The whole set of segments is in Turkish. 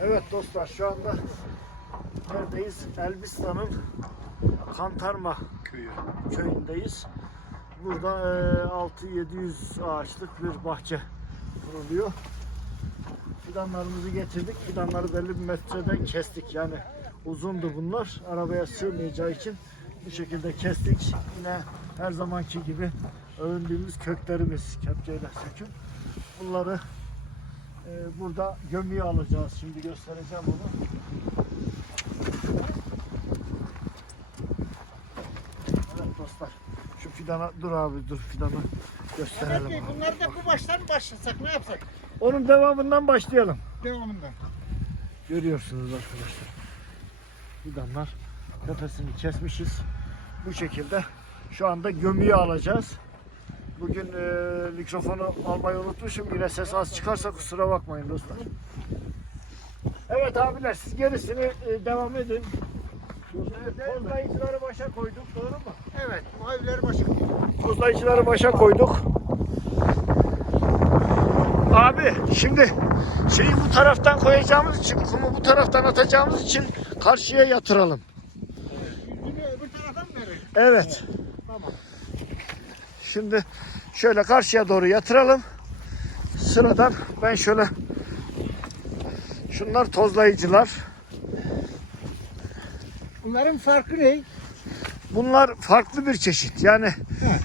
Evet dostlar şu anda neredeyiz? Elbistan'ın Kantarma köyü köyündeyiz. Burada e, 6-700 ağaçlık bir bahçe kuruluyor. Fidanlarımızı getirdik. Fidanları belli bir metreden kestik. Yani uzundu bunlar. Arabaya sığmayacağı için bu şekilde kestik. Yine her zamanki gibi övündüğümüz köklerimiz kepçeyle söküm. Bunları e, burada gömüye alacağız. Şimdi göstereceğim onu. Evet dostlar. Şu fidana dur abi dur fidanı gösterelim. Bey, bunları da bu baştan başlasak ne yapsak? Onun devamından başlayalım. Devamında. Görüyorsunuz arkadaşlar. Fidanlar tepesini kesmişiz. Bu şekilde şu anda gömüye alacağız. Bugün e, mikrofonu almayı unutmuşum. Yine ses az çıkarsa kusura bakmayın dostlar. Evet abiler siz gerisini e, devam edin. Tozlayıcıları başa koyduk doğru mu? Evet, bu evleri başa Tozlayıcıları başa koyduk. Abi şimdi şeyi bu taraftan koyacağımız için kumu bu taraftan atacağımız için karşıya yatıralım. Yüzünü öbür tarafa mı verelim? Evet. Şimdi şöyle karşıya doğru yatıralım. Sıradan ben şöyle şunlar tozlayıcılar. Bunların farkı ne? Bunlar farklı bir çeşit. Yani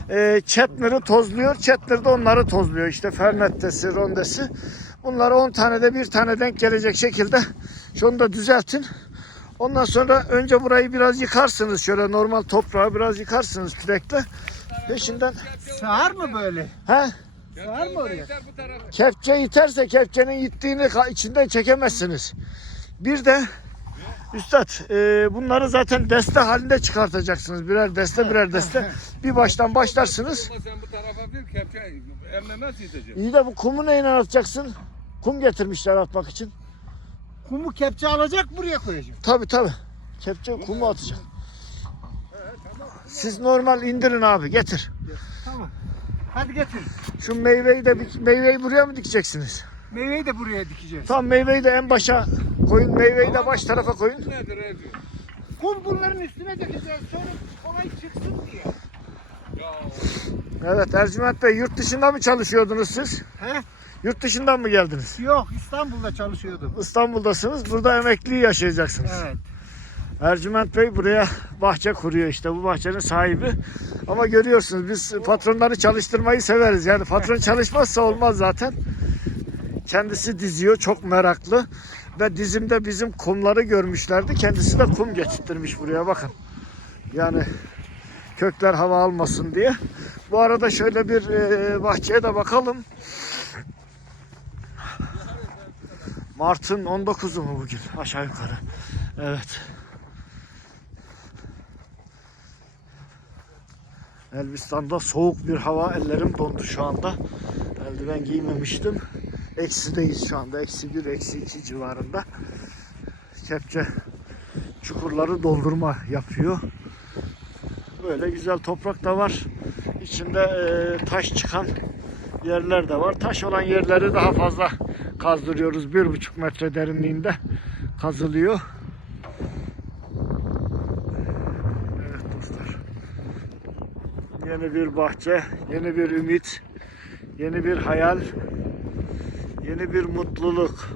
e, Chetner'ı tozluyor. Chetner de onları tozluyor. İşte Fernettesi, Rondesi. Bunları 10 tane de bir tane denk gelecek şekilde şunu da düzeltin. Ondan sonra önce burayı biraz yıkarsınız. Şöyle normal toprağı biraz yıkarsınız kürekle. Peşinden Sığar mı böyle? he Sığar mı oraya? kepçe iterse kepçenin yittiğini ka- içinden çekemezsiniz. Bir de Üstad e, bunları zaten deste halinde çıkartacaksınız. Birer deste birer deste. Bir baştan başlarsınız. Sen bu tarafa bir kepçe emme nasıl? İyi de bu kumu neyle atacaksın? Kum getirmişler atmak için. Kumu kepçe alacak buraya koyacağım. Tabi tabi. Kepçe kumu atacak. Siz normal indirin abi getir. Tamam. Hadi getir. Şu meyveyi de meyveyi buraya mı dikeceksiniz? Meyveyi de buraya dikeceğiz. Tam meyveyi de en başa koyun. Meyveyi de baş tarafa koyun. Kum bunların üstüne dökeceğiz. Sonra kolay çıksın diye. Ya Evet Ercüment Bey yurt dışında mı çalışıyordunuz siz? He? Yurt dışından mı geldiniz? Yok İstanbul'da çalışıyordum. İstanbul'dasınız. Burada emekliyi yaşayacaksınız. Evet. Ercüment Bey buraya bahçe kuruyor işte. Bu bahçenin sahibi. Ama görüyorsunuz biz patronları çalıştırmayı severiz. Yani patron çalışmazsa olmaz zaten. Kendisi diziyor. Çok meraklı. Ve dizimde bizim kumları görmüşlerdi. Kendisi de kum getirttirmiş buraya bakın. Yani kökler hava almasın diye. Bu arada şöyle bir e, bahçeye de bakalım. Mart'ın 19'u mu bugün? Aşağı yukarı. Evet. Elbistan'da soğuk bir hava. Ellerim dondu şu anda. Eldiven giymemiştim. Eksideyiz şu anda. Eksi bir, eksi iki civarında. Kepçe çukurları doldurma yapıyor. Böyle güzel toprak da var. İçinde e, taş çıkan yerler de var. Taş olan yerleri daha fazla kazdırıyoruz. Bir buçuk metre derinliğinde kazılıyor. Evet dostlar. Yeni bir bahçe, yeni bir ümit, yeni bir hayal, yeni bir mutluluk.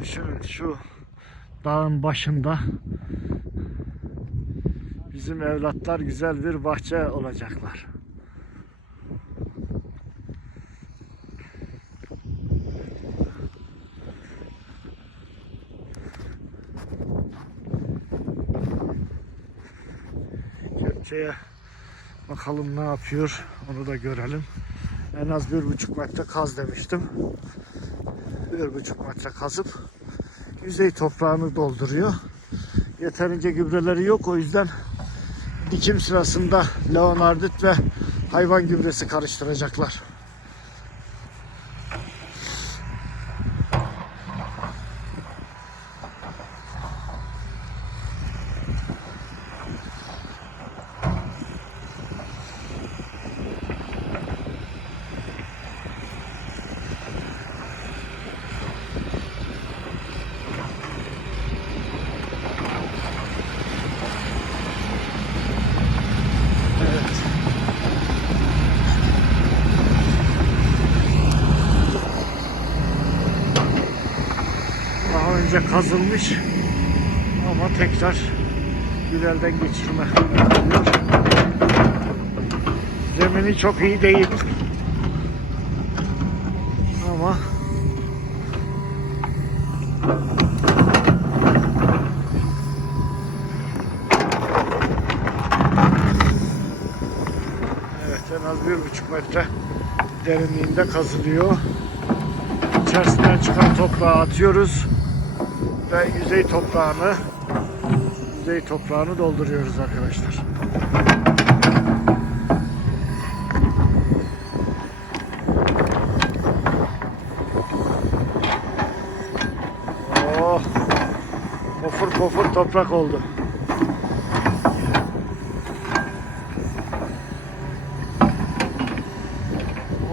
Düşünün şu dağın başında bizim evlatlar güzel bir bahçe olacaklar. Kepçeye bakalım ne yapıyor onu da görelim. En az bir buçuk metre kaz demiştim. Bir buçuk metre kazıp yüzey toprağını dolduruyor. Yeterince gübreleri yok o yüzden dikim sırasında leonardit ve hayvan gübresi karıştıracaklar. Evet. Daha önce kazılmış ama tekrar güzelden geçirme. Zemini çok iyi değil. Ama bir buçuk metre derinliğinde kazılıyor. İçerisinden çıkan toprağı atıyoruz ve yüzey toprağını yüzey toprağını dolduruyoruz arkadaşlar. Oh, kofur kofur toprak oldu.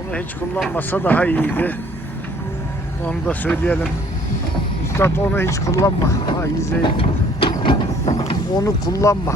Onu hiç kullanmasa daha iyiydi. Onu da söyleyelim. Üstad onu hiç kullanma. Ha, yüzey. Onu kullanma.